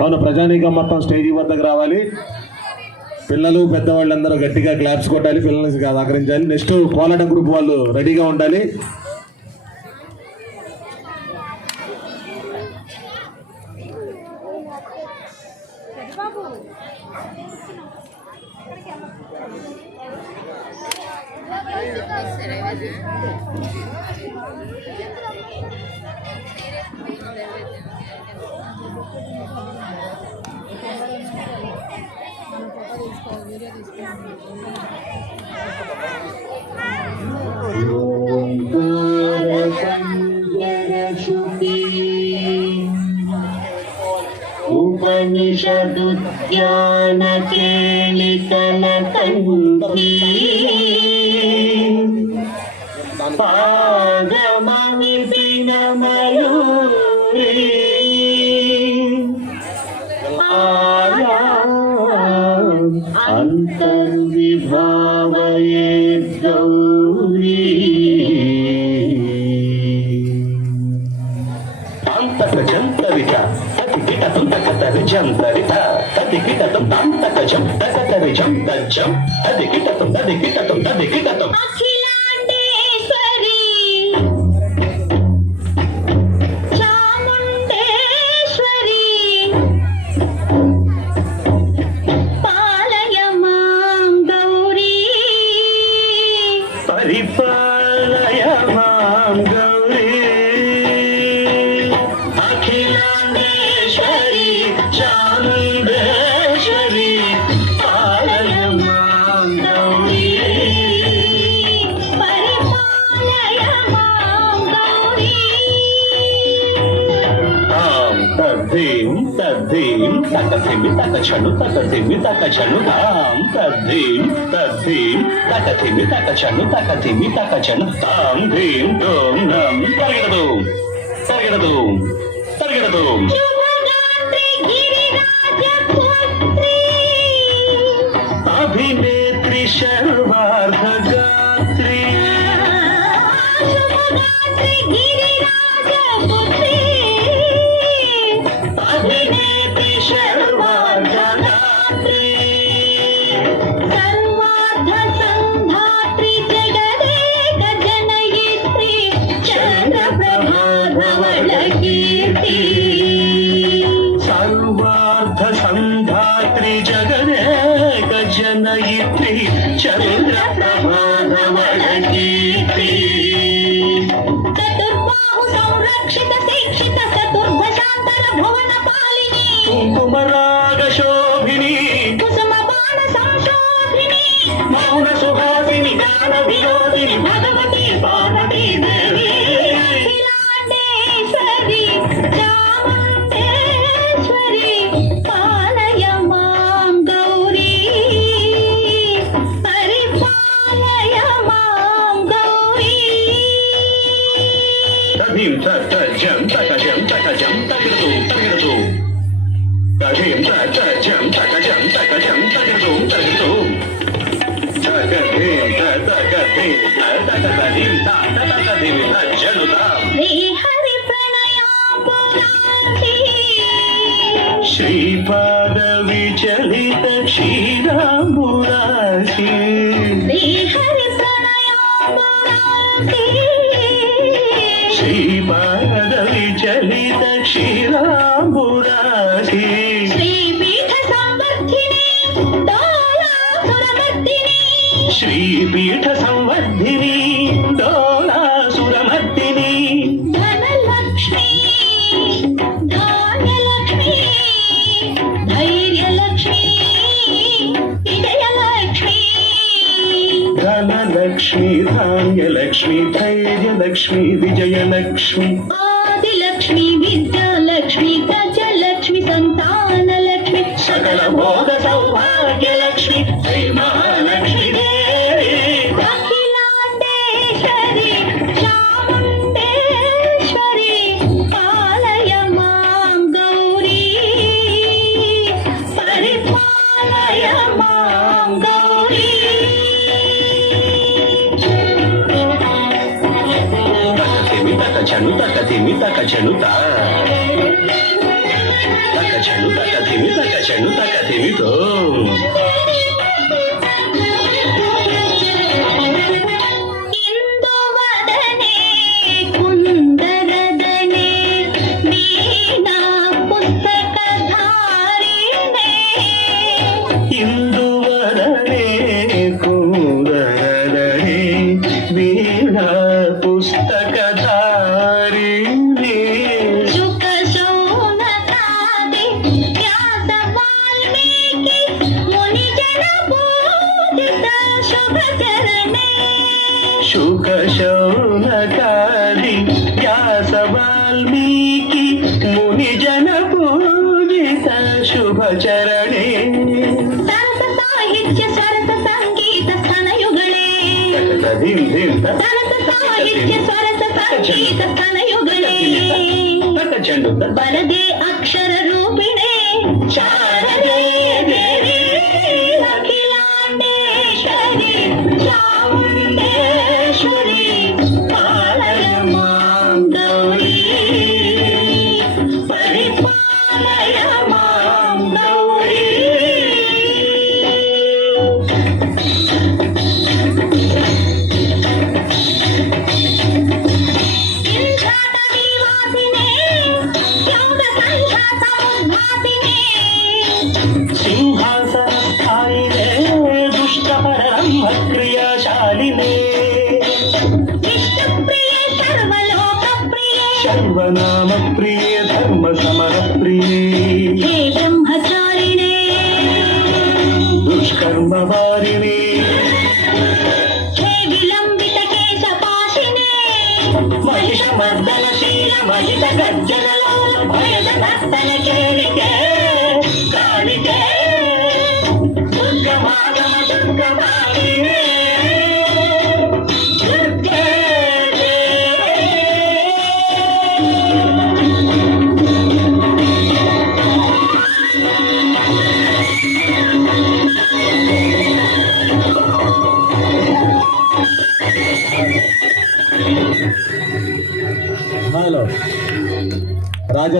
అవును, ప్రజానీకం మొత్తం స్టేజీ వద్దకు రావాలి. పిల్లలు పెద్దవాళ్ళందరూ గట్టిగా క్లాప్స్ కొట్టాలి, పిల్లల్ని సహకరించాలి. నెక్స్ట్ కోలాటం గ్రూప్ వాళ్ళు రెడీగా ఉండాలి. ఉపనిషదుద్యాన కేళికల కంఠీ పాదమ విపిన మయూరీ అంతర్విభావయే గౌరీ అంతర్జంతరిత తతికిటం తకతరిజంతరిత తతికిటం తంతకజం తకతరిజం తజ్జం తదికిటం తదికిటం తదికిటం తకధిమి తకచను తకధిమి తకచను తాం తద్ధీం తద్ధీం తకధిమి తకచను తకధిమి తకచను తాం ధీం దోం నం పరిగెడదు పరిగెడదు పరిగెడదు అభినేత్రి సర్వార్ధగాత్రి శ్రీపాద విచలిత క్షీరాంబురాశి శ్రీపాద విచలిత క్షీరాంబురాశి శ్రీపీఠ సంవర్ధిని డోలాసురమర్దిని ధనలక్ష్మి ధాన్యలక్ష్మి ధైర్యలక్ష్మి విజయలక్ష్మి ధనలక్ష్మి ధాన్యలక్ష్మి ధైర్యలక్ష్మి విజయలక్ష్మి ఆదిలక్ష్మి విద్యాలక్ష్మి గజలక్ష్మి సంతానలక్ష్మి సకల భోగ సౌభాగ్యలక్ష్మి శ్రీ మహాలక్ష్మి అఖిలాండేశ్వరి చాముండేశ్వరి పాలయ మాం గౌరీ పరిపాలయ మాం గౌరీ తకతిమి తక చనుత తక చెడు తక తిమి తక చెడు తక తిమితో ఇందువదనే కుందరదనే వీణా పుస్తకధారిణే ఇందువదనే కుందరదనే వీణా పుస్తకధారిణి శుక శౌనకాది వ్యాస వాల్మీకి ముని జన పూజిత శుభచరణే శుక శౌనకాది వ్యాస వాల్మీకి ముని జన పూజిత శుభచరణే సరస సాహిత్య సరస సంగీత స్తనయుగళే ధిం ధిం సరస సాహిత్య సరస సంగీత స్తనయుగళే తక చెండు వరదే అక్షర రూపి